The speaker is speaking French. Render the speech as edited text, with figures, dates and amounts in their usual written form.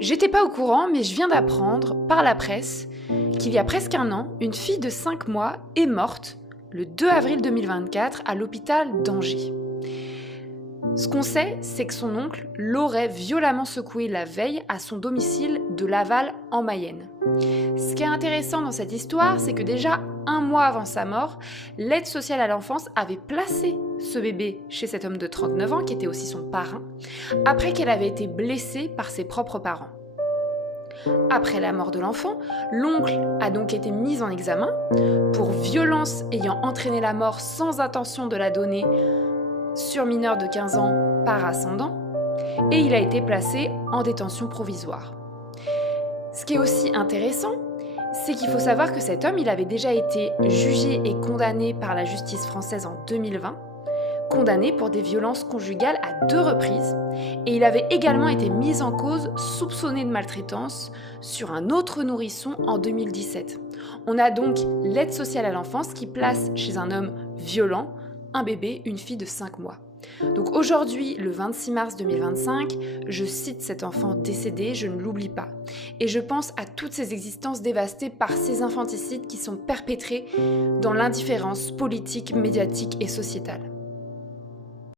J'étais pas au courant, mais je viens d'apprendre par la presse qu'il y a presque un an, une fille de 5 mois est morte le 2 avril 2024 à l'hôpital d'Angers. Ce qu'on sait, c'est que son oncle l'aurait violemment secouée la veille à son domicile de Laval en Mayenne. Ce qui est intéressant dans cette histoire, c'est que déjà un mois avant sa mort, l'aide sociale à l'enfance avait placé ce bébé chez cet homme de 39 ans, qui était aussi son parrain, après qu'elle avait été blessée par ses propres parents. Après la mort de l'enfant, l'oncle a donc été mis en examen pour violence ayant entraîné la mort sans intention de la donner sur mineur de 15 ans par ascendant, et il a été placé en détention provisoire. Ce qui est aussi intéressant, c'est qu'il faut savoir que cet homme, il avait déjà été jugé et condamné par la justice française en 2020, condamné pour des violences conjugales à 2 reprises, et il avait également été mis en cause, soupçonné de maltraitance, sur un autre nourrisson en 2017. On a donc l'aide sociale à l'enfance qui place chez un homme violent un bébé, une fille de 5 mois. Donc aujourd'hui, le 26 mars 2025, je cite cet enfant décédé, je ne l'oublie pas. Et je pense à toutes ces existences dévastées par ces infanticides qui sont perpétrés dans l'indifférence politique, médiatique et sociétale.